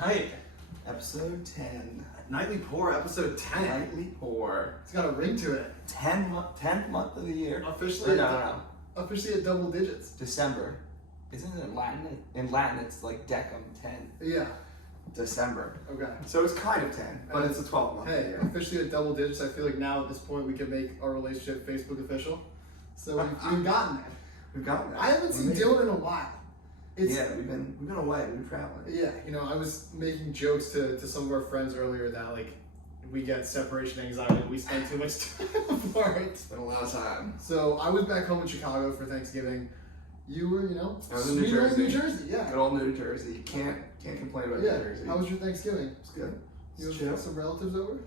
right. Episode 10. Nightly Pour, episode 10. Nightly Pour. It's got a ring to it. 10th month of the year. Officially, No. officially at double digits. December. Isn't it in Latin? In Latin, it's like decum, 10. Yeah. December. Okay. So it's kind of 10, but it's a 12 month Hey, year. officially at double digits. I feel like now at this point we can make our relationship Facebook official. So we've gotten there. We've gotten that. I haven't seen Dylan in a while. Yeah, we've been away. We've been traveling. Yeah, I was making jokes to some of our friends earlier that like we get separation anxiety. We spend too much time apart. It's been a lot of time. So I was back home in Chicago for Thanksgiving. You were, I was in New you were Jersey. New Jersey, yeah. Good old New Jersey. Can't complain about Yeah. New Jersey. How was your Thanksgiving? It's good. You It's have chill. some relatives over?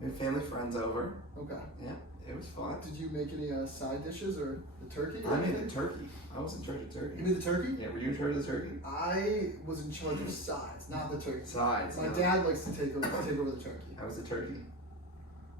We had family friends over. Okay. Yeah, it was fun. Did you make any side dishes or the turkey? I made the turkey. I was in charge of You turkey. made the turkey? Yeah, were you in charge of the turkey? I was in charge of sides, not the turkey. Sides. My no. dad likes to take over the turkey. How was the turkey?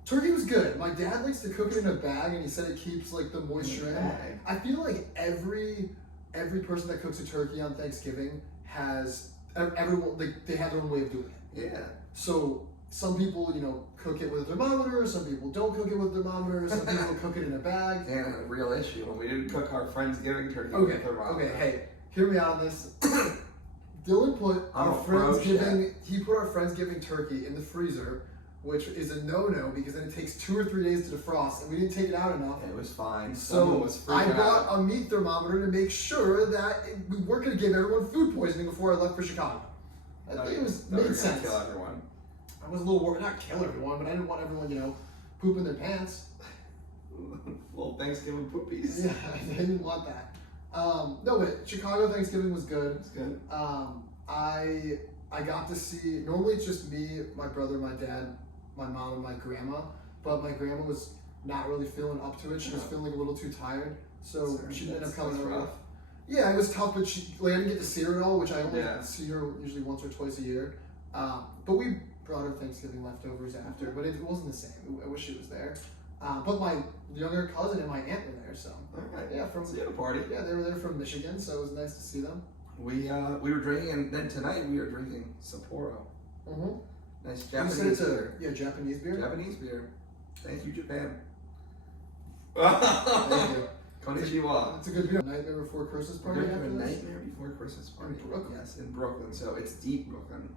Turkey was good. My dad likes to cook it in a bag, and he said it keeps like the moisture in. Bag. I feel like every person that cooks a turkey on Thanksgiving has everyone like they have their own way of doing it. Yeah. So some people, cook it with a thermometer. Some people don't cook it with a thermometer. Some people cook it in a bag. And a real issue when we didn't cook our Friendsgiving turkey Okay. with a thermometer. Okay. Hey, hear me out on this. Dylan put I'm our a pro Friendsgiving. He put our Friendsgiving turkey in the freezer, which is a no-no because then it takes 2 or 3 days to defrost, and we didn't take it out enough. It was fine. Someone So was I freaking bought out. a meat thermometer to make sure that we weren't going to give everyone food poisoning before I left for Chicago. I think it was Thought we were made gonna sense. Kill everyone. I was a little worried, not kill everyone, but I didn't want everyone, pooping their pants. Little Thanksgiving poopies. Yeah, I didn't want that. No, but Chicago Thanksgiving was good. It's good. I got to see. Normally it's just me, my brother, my dad, my mom, and my grandma. But my grandma was not really feeling up to it. She was feeling a little too tired, so Sorry, she ended up that's coming over. rough. Yeah, it was tough, but I didn't get to see her at all, which I only Yeah. see her usually once or twice a year. But we brought her Thanksgiving leftovers after, but it wasn't the same. I wish she was there. But my younger cousin and my aunt were there, so Okay. yeah, So you had a party. yeah, they were there from Michigan, so it was nice to see them. We were drinking, and then tonight we were drinking Sapporo. Mm-hmm. Nice You said Japanese it's beer. Japanese beer. Japanese beer. Thank you, Japan. Thank you. Konnichiwa. It's a good beer. Nightmare Before Christmas We're party going to after a this. Nightmare Before Christmas party. In Brooklyn. Yes, in Brooklyn. So it's deep Brooklyn.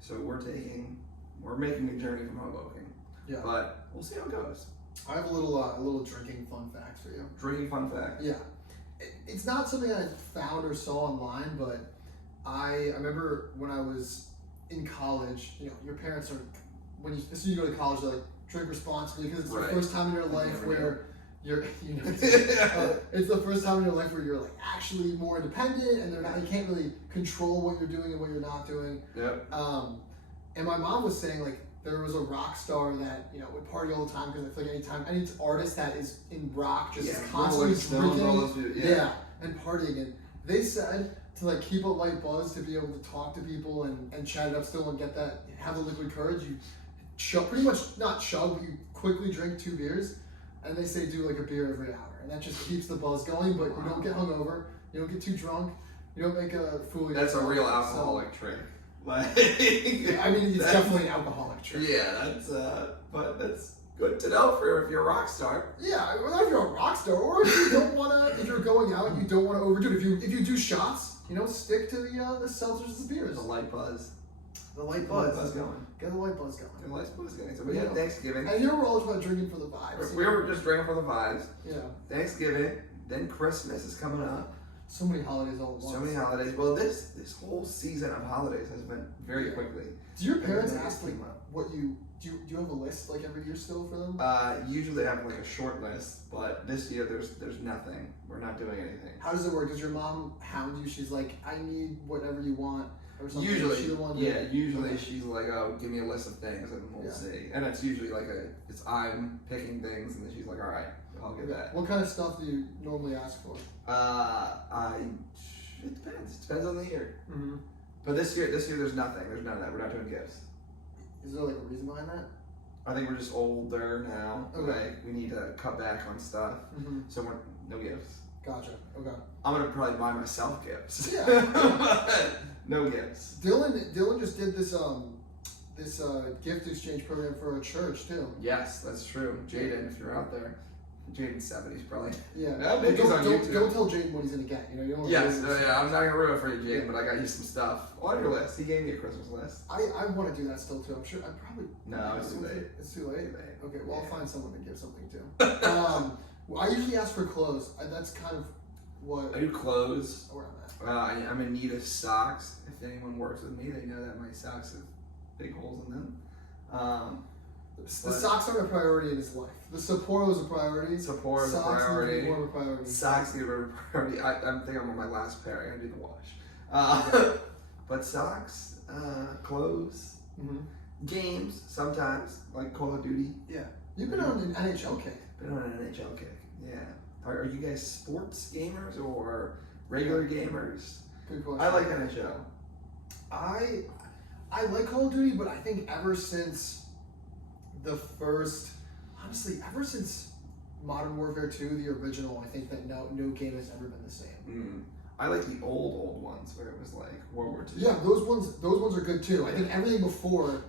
So we're making a journey from Hoboken. Yeah. But we'll see how it goes. I have a little drinking fun fact for you. Drinking fun fact. Yeah, it's not something I found or saw online, but I remember when I was in college. Your parents are as soon as you go to college, they're like drink responsibly because it's Right. the first time in your life never where you're it's the first time in your life where you're like actually more independent and you can't really control what you're doing and what you're not doing. Yep. And my mom was saying like there was a rock star that would party all the time because I feel like any artist that is in rock just is constantly Rolling Stones, all those drinking, people, and partying. And they said to like keep a light buzz to be able to talk to people and chat it up still and have the liquid courage. You pretty much not chug, but you quickly drink 2 beers, and they say do like a beer every hour, and that just keeps the buzz going. But you don't get hungover, you don't get too drunk, you don't make a fool of That's a yourself. real alcoholic trick. Like, I mean, it's definitely an alcoholic trick. Yeah, but that's good to know for if you're a rock star. Yeah, whether if you're a rock star or if you don't wanna, if you're going out and you don't want to overdo it. If you do shots, stick to the seltzers and the beers. The light buzz. The light Get the buzz. light buzz going. Get the light buzz going. Get the light buzz going. So we had Thanksgiving. And here we're all about drinking for the vibes. We were just drinking for the vibes. Yeah. Thanksgiving, then Christmas is coming up. So many holidays all at once. So many holidays. Well, this whole season of holidays has been very quickly. Do your parents Everything ask like came up. what you do? You have a list like every year still for them? Usually I have like a short list, but this year there's nothing. We're not doing anything. How does it work? Does your mom hound you? She's like, I need whatever you want, or something. Usually, Is she the one usually Okay. she's like, oh, give me a list of things and we'll Yeah. see. And it's usually like I'm picking things and then she's like, all right, I'll get that. What kind of stuff do you normally ask for? It depends. It depends on the year. Mm-hmm. But this year there's nothing. There's none of that. We're not doing gifts. Is there like a reason behind that? I think we're just older now. Okay. Like we need to cut back on stuff. Mm-hmm. So no gifts. Gotcha. Okay. I'm gonna probably buy myself gifts. Yeah. But no gifts. Dylan just did this gift exchange program for our church too. Yes, that's true. Jaden, if you're out there, Jaden's 70s probably. Yeah. No, maybe he's on YouTube. Don't tell Jaden what he's gonna get. You know, you don't want Yes, to yeah, I'm not gonna ruin it for you, Jaden, but I got you some stuff on your list. He gave me a Christmas list. I want to do that still too. I'm sure I probably. No, it's too late. It's too late. Too late. Okay, well Yeah. I'll find someone to give something to. I usually ask for clothes. That's kind of what I do clothes. where I'm at. I'm in need of socks. If anyone works with me, they know that my socks have big holes in them. The But- socks aren't a priority in his life. The Sapporo is a priority. Support is a Socks need to be priority. more of a priority. Socks need a priority. I think I'm on my last pair. I gotta do the wash. But socks, clothes, Mm-hmm. games sometimes, like Call of Duty. Yeah. You've been on an NHL kick. Been on an NHL kick. Yeah. Are you guys sports gamers or regular gamers? Good question. I like NHL. I like Call of Duty, but I think ever since ever since Modern Warfare 2, the original, I think that no game has ever been the same. I like the old ones where it was like World War II. Yeah, those ones are good too. I think everything before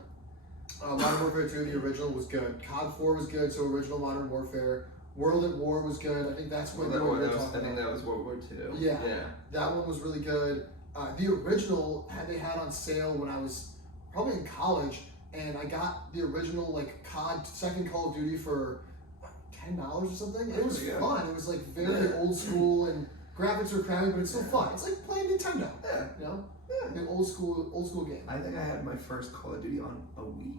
Modern Warfare 2, the original, was good. COD 4 was good, so original Modern Warfare. World at War was good. I think that's what we're talking I think about. that was World War II. Yeah. Yeah. That one was really good. The original they had on sale when I was probably in college, and I got the original like COD second Call of Duty for $10 or something. It was Yeah. fun. It was like very Yeah. old school, and graphics were crappy, but it's still fun. It's like playing Nintendo. Yeah. You know, Yeah. an old school game. I think I had my first Call of Duty on a Wii.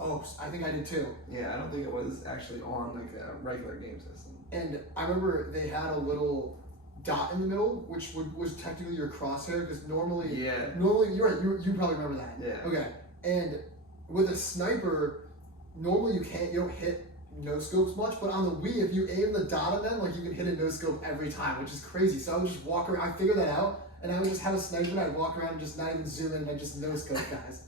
Oh, I think I did too. Yeah, I don't think it was actually on like a regular game system. And I remember they had a little dot in the middle, which was technically your crosshair, because normally Yeah. you're right. You probably remember that. Yeah. Okay. And with a sniper, normally you don't hit no scopes much, but on the Wii, if you aim the dot on them, like you can hit a no scope every time, which is crazy. So I would just walk around. I figured that out, and I would just have a sniper. And I'd walk around and just not even zoom in, and I'd just no scope guys.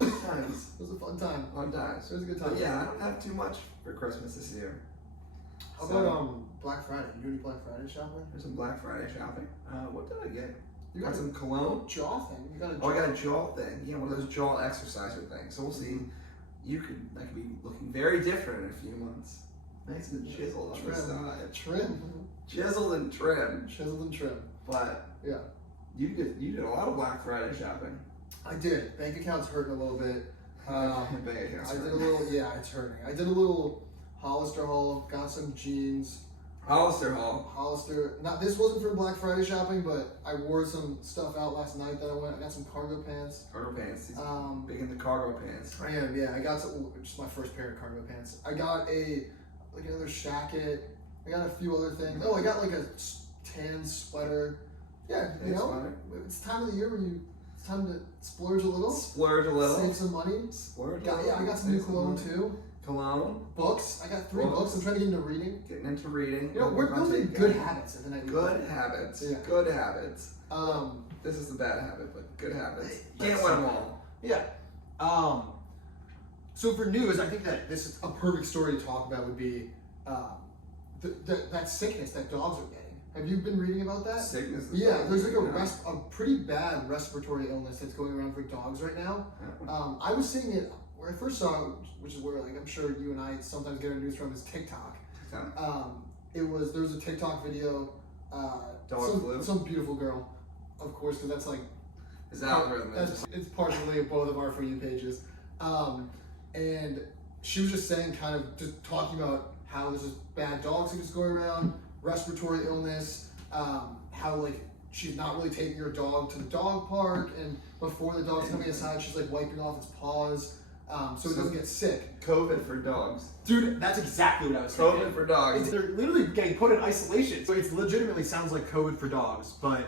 Times. It was a fun time. On times. It was a good time. But yeah, I don't have too much for Christmas this year. How So- about Black Friday? You do any Black Friday shopping? There's some Black Friday shopping. What did I get? You got got some cologne. a jaw thing. You got a jaw. Oh, I got a jaw thing. Yeah, one of those jaw exerciser things. So we'll see. That could be looking very different in a few months. Nice and chiseled on the side. Trim. Chiseled and trim. Chiseled and trim. But Yeah. you did a lot of Black Friday shopping. I did. Bank account's hurting a little bit. Bank accounts I did hurt. a little, yeah, it's hurting. I did a little Hollister haul, got some jeans. Hollister Hall. Hollister, this wasn't for Black Friday shopping, but I wore some stuff out last night that I got some cargo pants. Cargo pants. He's Um, big in the cargo pants. I am, yeah. I got some, just my first pair of cargo pants. I got another jacket. I got a few other things. Oh, I got like a tan sweater. Yeah, you Tan know, sweater. it's time of the year when it's time to splurge a little, Splurge a little. save some money. Splurge a Yeah, little. I got some new Save cologne money. too. Cologne. Books. I got 3 Books. books. I'm trying to get into reading. Getting into reading. You know, we're About to building get good into habits at the night. Good habits. Yeah. Good habits. Um, This is the bad habit, but good habits. That's Can't win them all. yeah. So for news, I think that this is a perfect story to talk about would be that sickness that dogs are getting. Have you been reading about that? Sickness. is Yeah, bad, there's like you know. a pretty bad respiratory illness that's going around for dogs right now. Yeah. I was seeing it where I first saw it, which is where like I'm sure you and I sometimes get our news from, is TikTok. There was a TikTok video. Dog flu? Some beautiful girl, of course, because that's like His algorithm is. it's partially both of our For You pages. And she was just saying, kind of just talking about how there's this bad dog sickness going around, respiratory illness, how like she's not really taking her dog to the dog park, and before the dog's coming inside, she's like wiping off its paws, so it doesn't get sick. COVID for dogs. Dude, that's exactly what I was COVID thinking. for dogs. They're literally getting put in isolation. So it legitimately sounds like COVID for dogs, but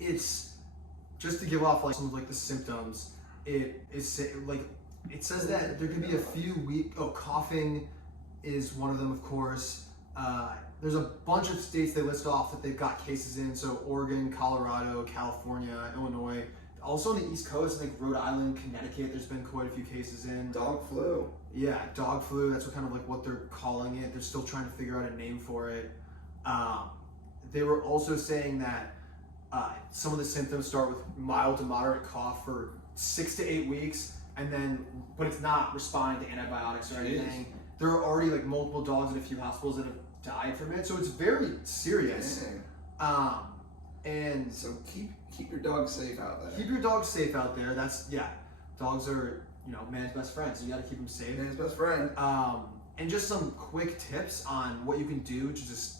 it's just to give off like some of like the symptoms. It says that there could be a few coughing is one of them, of course. There's a bunch of states they list off that they've got cases in. So Oregon, Colorado, California, Illinois, Also on the East Coast, I think Rhode Island, Connecticut, there's been quite a few cases in. Dog flu. Yeah, dog flu. That's what they're calling it. They're still trying to figure out a name for it. They were also saying that some of the symptoms start with mild to moderate cough for 6 to 8 weeks, and then but it's not responding to antibiotics or anything. There are already like multiple dogs in a few hospitals that have died from it, so it's very serious. Dang. And So keep your dog safe out there. keep your dog safe out there. Dogs are man's best friend, so you got to keep them safe. Man's best friend. And just some quick tips on what you can do to just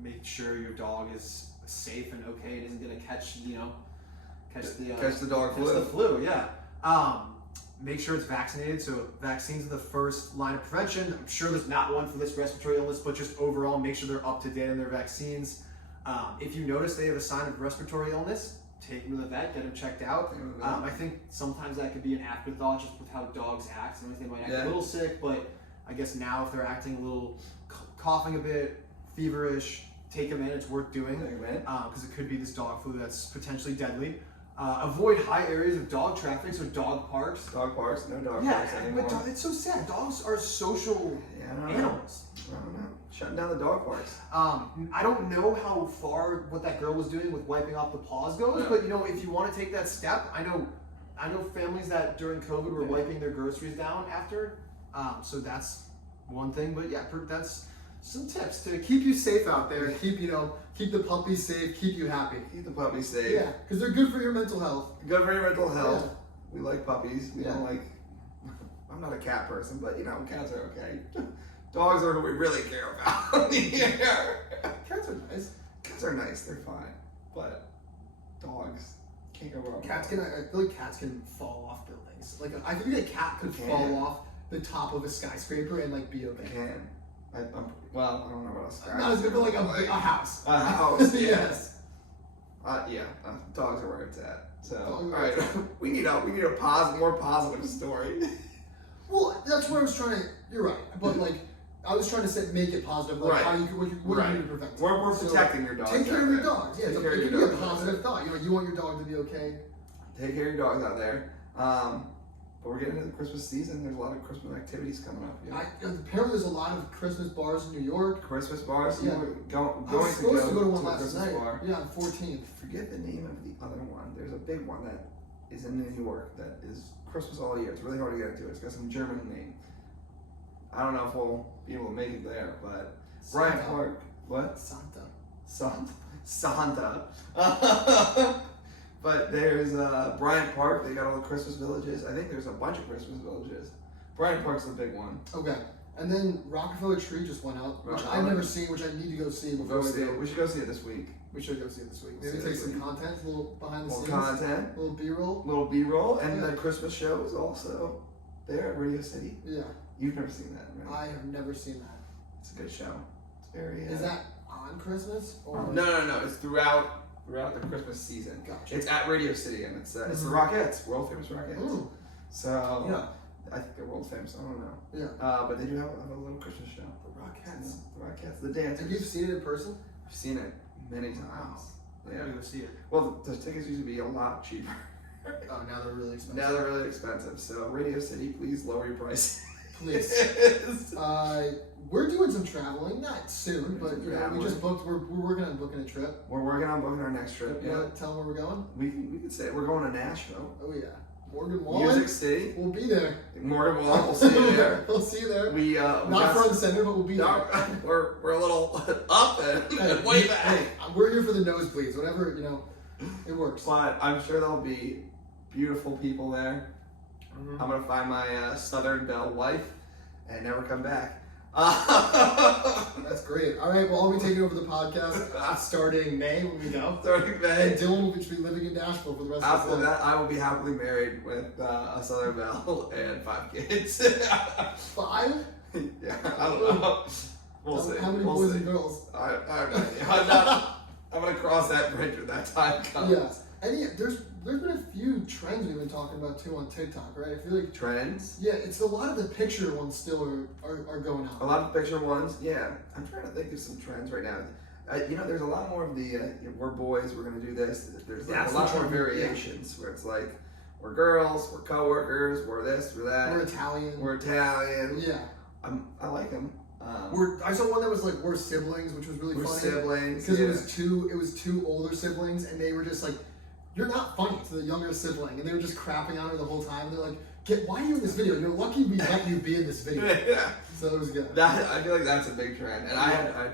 make sure your dog is safe and okay. It isn't gonna catch the dog flu. the flu. Yeah. Make sure it's vaccinated. So vaccines are the first line of prevention. I'm sure there's not one for this respiratory illness, but just overall, make sure they're up to date on their vaccines. If you notice they have a sign of respiratory illness, take them to the vet, get them checked out. I think sometimes that could be an afterthought just with how dogs act. Sometimes they might act a little sick, but I guess now if they're acting a little, coughing a bit, feverish, take them in. It's worth doing because it could be this dog flu that's potentially deadly. Avoid high areas of dog traffic, so dog parks. Dog parks, no dog Yeah, parks anymore. but it's so sad. Dogs are social animals. I don't know. Shutting down the dog parks. I don't know how far what that girl was doing with wiping off the paws goes, but if you want to take that step, I know families that during COVID were wiping their groceries down after. So that's one thing, but yeah, that's some tips to keep you safe out there. Keep the puppies safe. Keep you happy. Keep the puppies safe. Yeah, because they're good for your mental health. Good for your mental health. Yeah. We like puppies. We Yeah. don't like. I'm not a cat person, but cats are okay. Dogs are who we really care about here. Cats are nice. Cats are nice. They're fine, but dogs can't go wrong. I feel like cats can fall off buildings. Like I think a cat could Can. fall off the top of a skyscraper and like be They okay. can. I don't know what else. Not as good, but like a house. A house. Yes. Dogs are where it's at. So, Dogs all are right, where we need a more positive story. Well, that's what I was trying to. You're right, but like I was trying to make it positive. Like Right. how you can, what Right. you need to prevent. it. We're So, protecting your dogs. Take care out of your there. dogs. Yeah, Take it care of can your be a dogs out positive thought. You want your dog to be okay. Take care of your dogs out there. But we're getting into the Christmas season. There's a lot of Christmas activities coming up. Apparently, there's a lot of Christmas bars in New York. Christmas bars. Yeah. Going I was supposed to go to one a last Christmas night. bar. Yeah, on 14th. Forget the name of the other one. There's a big one that is in New York that is Christmas all year. It's really hard to get into. It's got some German name. I don't know if we'll be able to make it there, but Bryant Santa. Park. What? Santa. But there's Bryant Park. They got all the Christmas villages. I think there's a bunch of Christmas villages. Bryant Park's the big one. Okay. And then Rockefeller Tree just went out, which I've never seen, which I need to go see We'll before go I see it. go. We should go see it this week. We should go see it this week. We'll Maybe see it take this some week. content, a little behind the Little scenes, content, a little B-roll. little B-roll, and Yeah. the Christmas show is also there at Radio City. Yeah, You've never seen that, right? I have never seen that. It's a good show. It's very. Is that on Christmas or? No. It's throughout the Christmas season. Gotcha. It's at Radio City, and it's the Mhm. Rockettes, world famous Rockettes. Ooh, So yeah, I think they're world famous. I don't know. yeah. But they do have a little Christmas show. The Rockettes. The Rockettes, the dancers. And you've seen it in person? I've seen it many times. Wow. I Yeah. gotta go see it. Well, the tickets used to be a lot cheaper. Oh, now they're really expensive. Now they're really expensive. So Radio City, please lower your prices. Please. We're doing some traveling, not soon, but we Traveling. just booked. We're working on booking a trip. We're working on booking our next trip. You Yeah. want to tell them where we're going? We can say it. We're going to Nashville. Oh yeah, Morgan Wallen. Music City. We'll be there. Morgan Wallen, we'll see you there. We'll see you there. We Not got front and center, but we'll be No, there. we're a little up and Hey, way back. hey, we're here for the nosebleeds. Whatever, it works. But I'm sure there'll be beautiful people there. Mhm. I'm gonna find my Southern Belle wife and never come back. That's great. All right, well, I'll be taking over the podcast starting May when we go. Starting And May. Dylan will be living in Nashville for the rest of After his life. that, I will be happily married with a Southern Belle and 5 kids. 5? Yeah, I don't know. We'll see. How many We'll boys see. and girls? I'm not. I'm gonna cross that bridge when that time comes. Yes. And yeah, there's been a few trends we've been talking about too on TikTok, right? I feel like Trends. yeah, it's a lot of the picture ones still are going out. A lot of picture ones. Yeah, I'm trying to think of some trends right now. There's a lot more of the we're boys, we're gonna do this. There's like That's a lot the more trend, yeah. variations where it's like we're girls, we're coworkers, we're this, we're that, We're Italian. we're Italian. Yeah. I like them. I saw one that was like we're siblings, which was really We're funny. siblings. Because Yeah. it was two older siblings, and they were just like, "You're not funny" to the younger sibling, and they were just crapping on her the whole time. They're like, why are you in this video? You're lucky we let you be in this video." Yeah. So it was good. I feel like that's a big trend, and I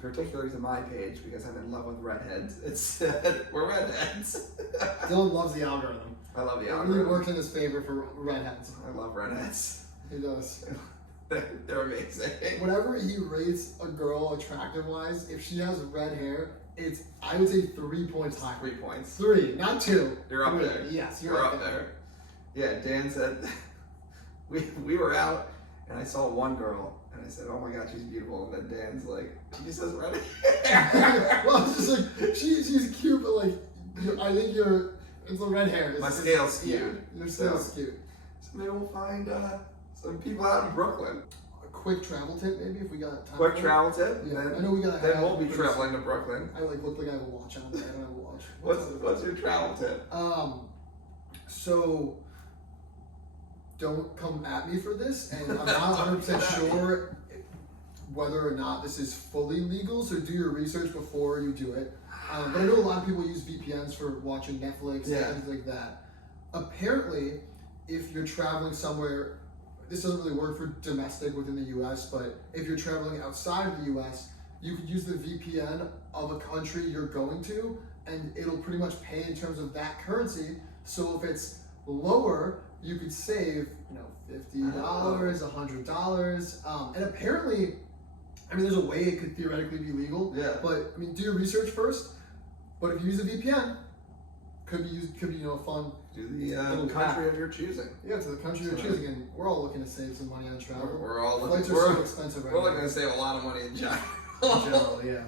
particularly to my page because I'm in love with redheads. It said we're redheads. Dylan loves the algorithm. I love the It really algorithm. works in his favor for redheads. I love redheads. He does. They're amazing. Whenever he rates a girl attractive wise, if she has red hair, it's I would say 3 points higher. 3 points. 3, not 2. You're up 3. there. Yes, you're We're up there. Yeah, Dan said we were out and I saw one girl and I said, "Oh my God, she's beautiful." And then Dan's like, "She just has red hair." Well, it's just like she's cute, but like I think it's the red hair. My scale's skewed. Yeah, your scale's So- skewed. So maybe we'll find some people out in Brooklyn. A quick travel tip, maybe if we got time. Quick for it. travel tip. Yeah, Then, I know we got. then we'll be traveling to Brooklyn. I like look like I have a watch on, but I don't have a watch. What's your travel tip? So don't come at me for this, and I'm not 100% sure whether or not this is fully legal. So do your research before you do it. But I know a lot of people use VPNs for watching Netflix Yeah. and things like that. Apparently, if you're traveling somewhere, this doesn't really work for domestic within the U.S. But if you're traveling outside of the U.S., you could use the VPN of a country you're going to, and it'll pretty much pay in terms of that currency. So if it's lower, you could save, $50, $100, and apparently, there's a way it could theoretically be legal. Yeah. But do your research first. But if you use a VPN, could be a fun Do the Little country hack. of your choosing. to the country you're So- choosing, and we're all looking to save some money on travel. We're all Flights looking. are so expensive right We're now. looking to save a lot of money in general. In general, yeah.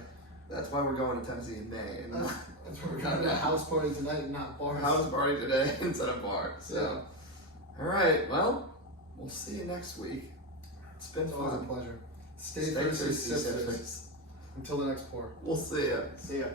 That's why we're going to Tennessee in May. And That's why we're going to a house party tonight, not bars. house party today instead of bar. So, all right. Well, we'll see you next week. It's been It's always a fun. pleasure. Stay Stay thirsty, thirsty, sip sip thirsty. thirsty. Until the next pour. We'll see you. See ya.